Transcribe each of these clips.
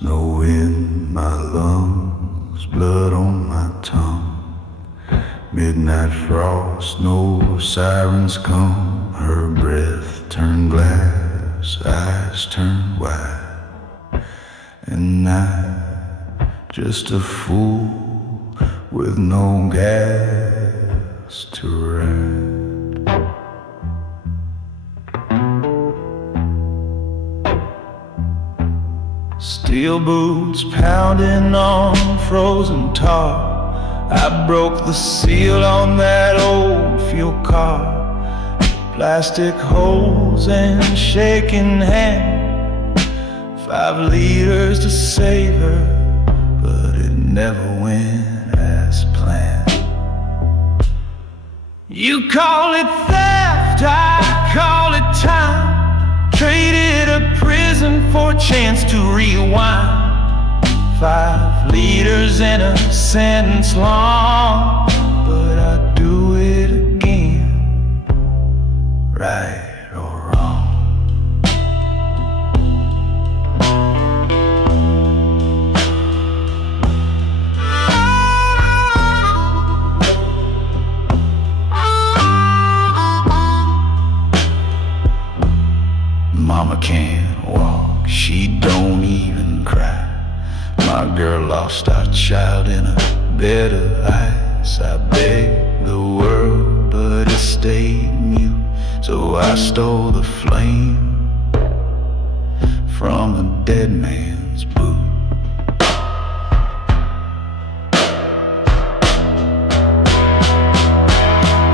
Snow in my lungs, blood on my tongue. Midnight frost, no sirens come. Her breath turned glass, eyes turned wide. And I, just a fool with no gas to ride. Steel boots pounding on frozen tar. I broke the seal on that old fuel car. Plastic hose and shaking hand. 5 liters to save her, but it never went as planned. You call it theft, I call it time. Traded a prison for a chance to rewind. 5 liters in a sentence long, but I'd do it again, right or wrong. Mama can't walk, she don't even cry. My girl lost our child in a bed of ice. I begged the world, but it stayed mute. So I stole the flame from a dead man's boot.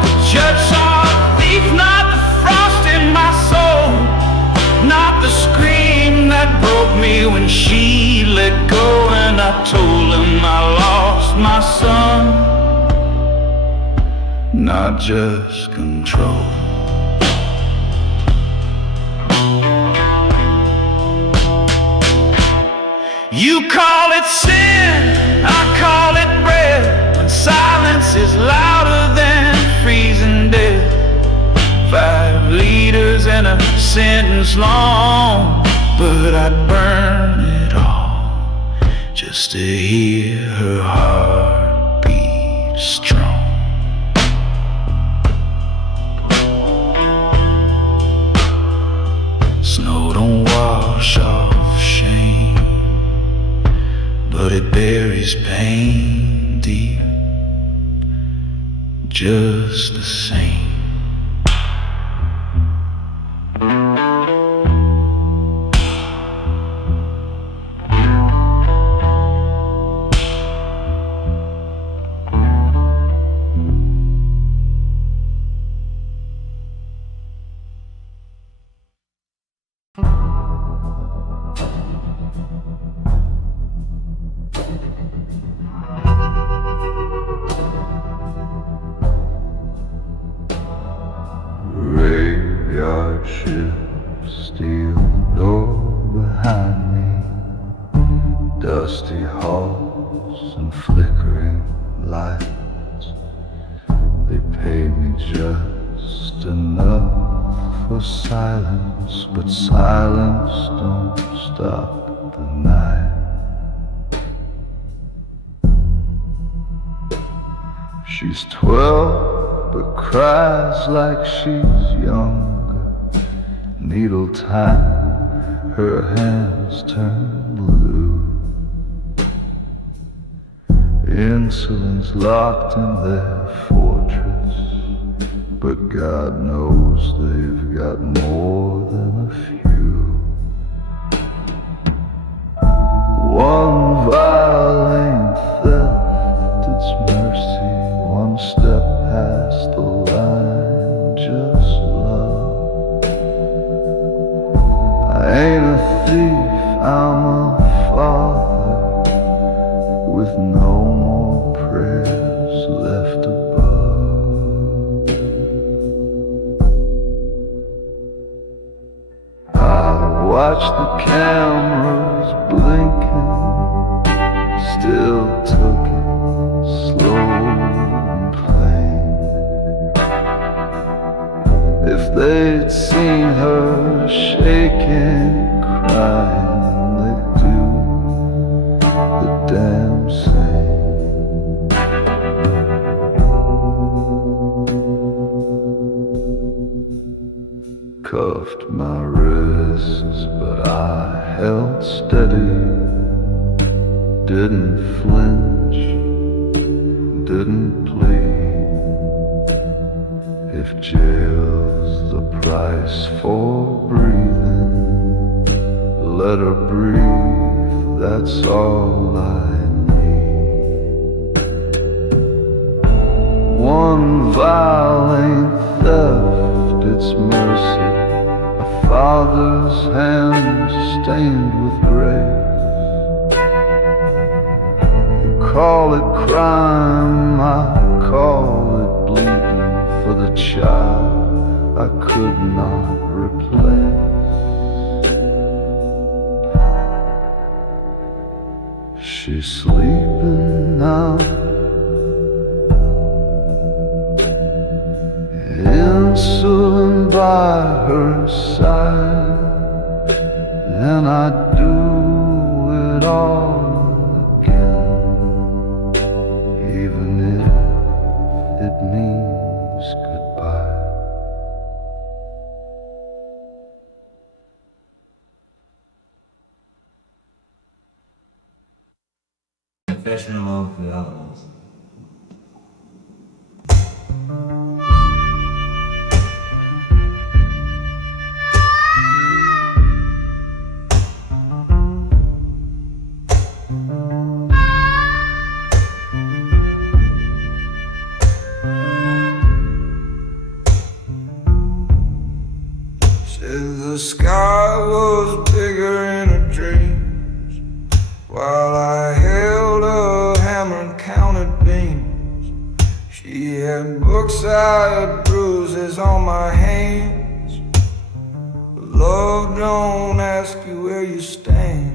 The judge saw a thief, not the frost in my soul, not the scream that broke me when she let go. And I told him I lost my son, not just control. You call it sin, I call it bread, when silence is louder than freezing death. 5 liters and a sentence long, but I'd burn it all just to hear her heart beat strong. Snow don't wash off shame, but it buries pain deep, just the same. Graveyard shift, steel door behind me, dusty halls and flickering lights. They pay me just enough for silence, but silence don't stop the night. She's 12, but cries like she's younger. Needle time, her hands turn blue. Insulin's locked in their fortress, but God knows they've got more than a few. One violent theft, it's mercy. One step past the line, just love. I ain't a thief, I'm a father, with no more prayers left above. steady, didn't flinch, didn't plead. If jail's the price for breathing, let her breathe, that's all I need. One vial ain't theft, it's mercy, a father's hand stained with grace. You call it crime, I call it bleeding for the child I could not replace. She's sleeping now, insulin by her side, and I do it all again, even if it means goodbye. Professional development. Said the sky was bigger in her dreams, while I held a hammer and counted beams. She had books, I had bruises on my hands. But love don't ask you where you stand.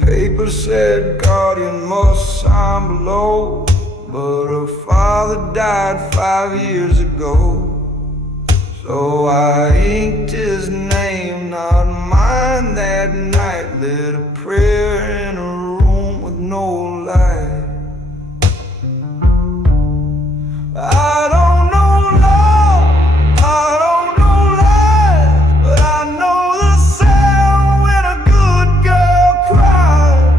Paper said guardian must sign below, but her father died 5 years ago. So I inked his name, not mine, that night. Lit a prayer in a room with no light. I don't know love, I don't know life, but I know the sound when a good girl cries.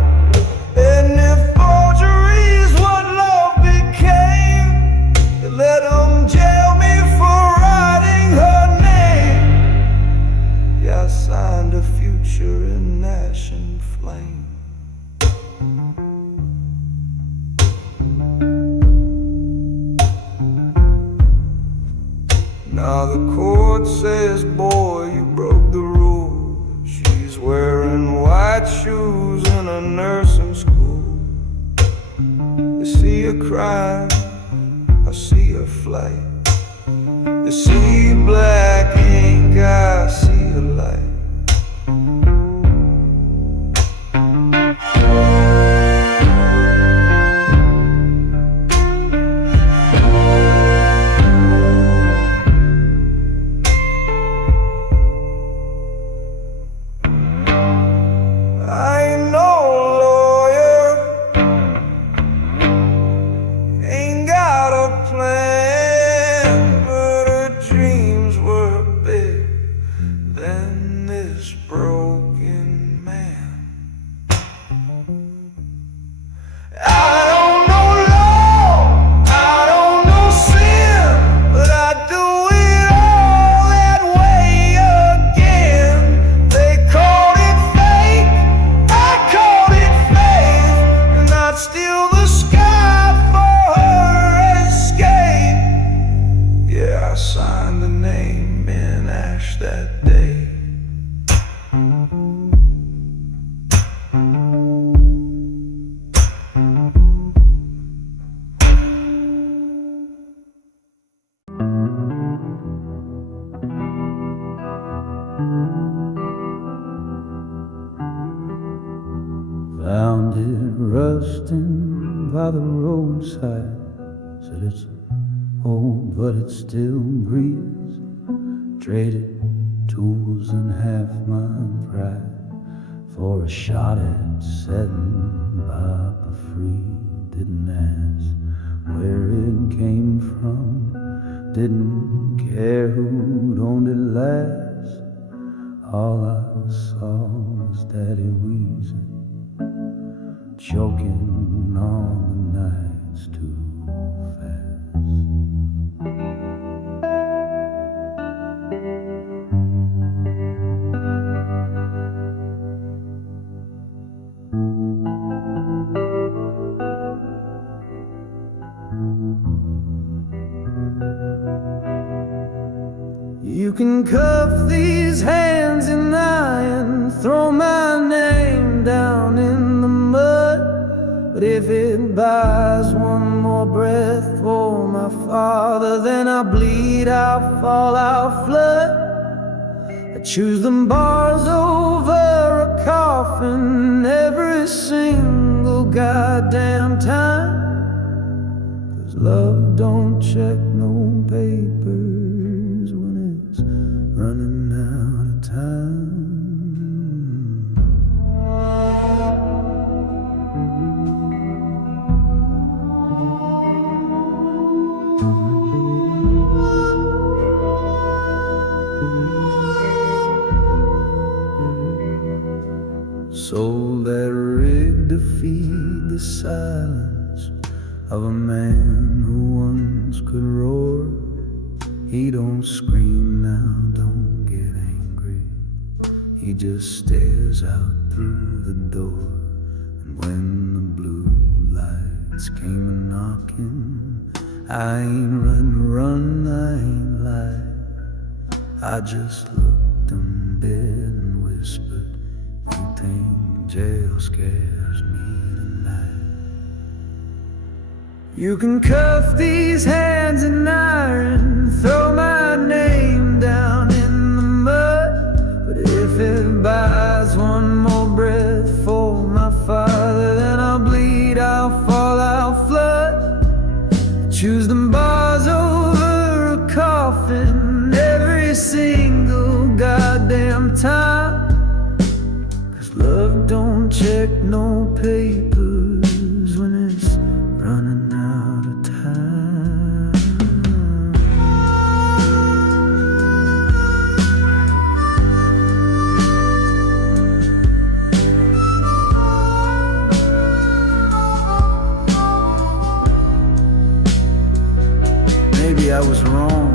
And if forgery's what love became, let them jail me for writing her name. Yeah, I signed a future in ash and flame. Now the court says, boy, you broke the rule. She's wearing white shoes in a nursing school. You see her crying, I see her flight. You see black ink, I see her light. I ain't no lawyer, ain't got a plan, but her dreams were big than this broken man. I don't know law, I don't know sin, but I do it all that way again. They called it fate, I called it faith, and I'd steal the sky for her escape. Yeah, I signed the name in ash that day. Found it rusting by the roadside. Said it's old, but it still breathes. Traded tools and half my pride for a shot at setting Papa free. Didn't ask where it came from, didn't care who'd owned it last. All I saw was Daddy wheezing, choking on the nights too You can cuff these hands and iron, throw my name down in the mud. But if it buys one more breath for my father, then I'll bleed, I'll fall, I'll flood. I choose them bars over a coffin every single goddamn time. 'Cause love don't check no papers when it's running out of time. Soul that rigged to feed the silence of a man who once could roar. He don't scream now, don't get angry. He just stares out through the door. And when the blue lights came a-knocking, I ain't run, I ain't lied. I just looked 'em dead and whispered, "You think jail scares me tonight?" You can cuff these hands and iron, throw my name down in the mud. But if it buys one more breath for my father, then I'll bleed, I'll fall, I'll flood. Choose them bars over a coffin every single goddamn time. 'Cause love don't check no papers when it's running out of time. Maybe I was wrong.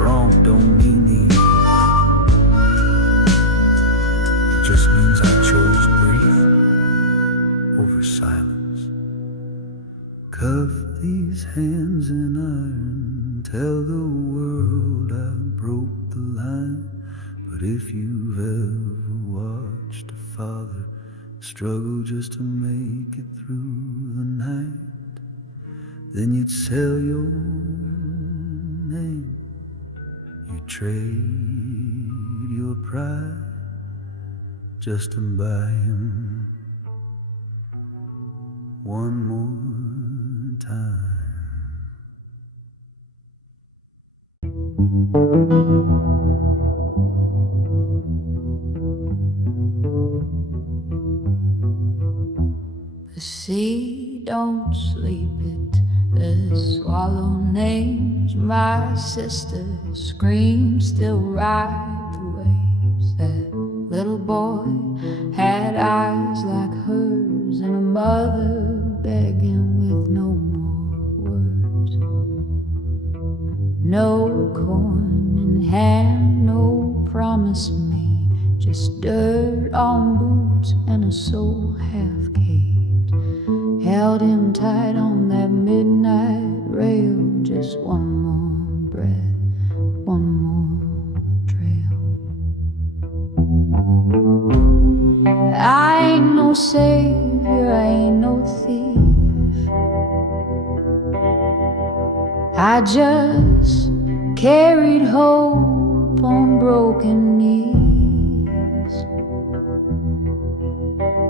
Wrong don't mean evil. It just means I chose grief over silence. Cuff these hands in iron, tell the world I broke the line. But if you've ever watched a father struggle just to make it through the night, then you'd sell your name. You trade your pride just to buy him one more time. The sea don't sleep, it the swallow names. My sister screams, still ride the waves. That little boy had eyes like hers, and a mother begging with no more words. No coin in hand, no promise made, just dirt on boots and a soul half caved. Held him tight on that midnight rail, just one more breath, one more trail. I ain't no savior, I ain't no thief. I just carried hope on broken knees.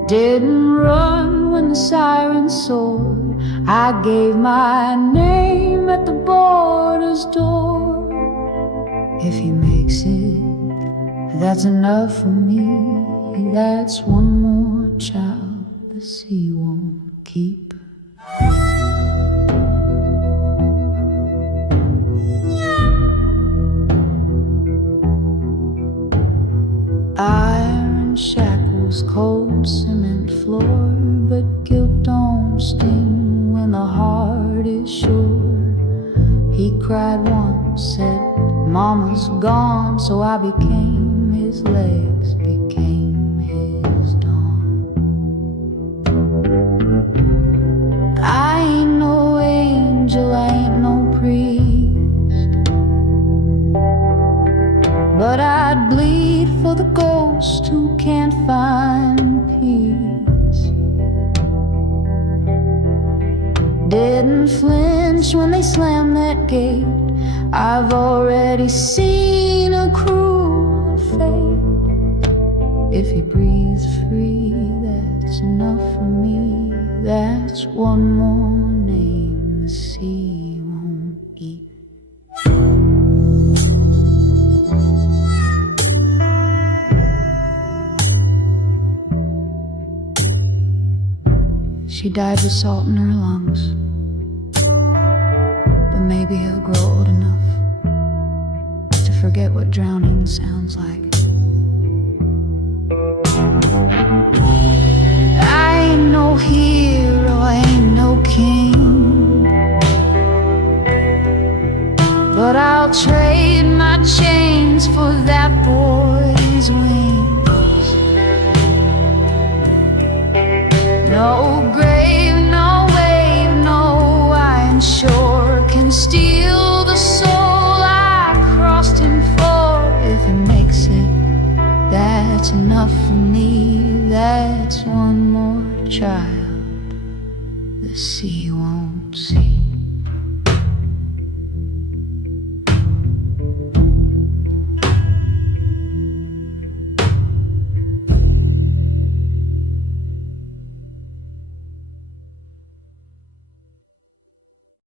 Didn't run when the siren soared. I gave my name at the border's door. If he makes it, that's enough for me. That's one more child the sea won't keep. cried once, said, Mama's gone, so I became his legs, became his dawn. I ain't no angel, I ain't no priest, but I'd bleed for the ghost who can't find peace. Didn't flinch when they slammed that gate. I've already seen a cruel fate. If he breathes free, that's enough for me. That's one more name the sea won't eat. She died with salt in her lungs, but maybe he'll grow old enough to forget what drowning sounds like. I ain't no hero, I ain't no king, but I'll trade my chains for that boy's wings. No grave, no wave, no iron shore can steal the soul I crossed him for. If he makes it, that's enough for me. That's one more child the sea won't see.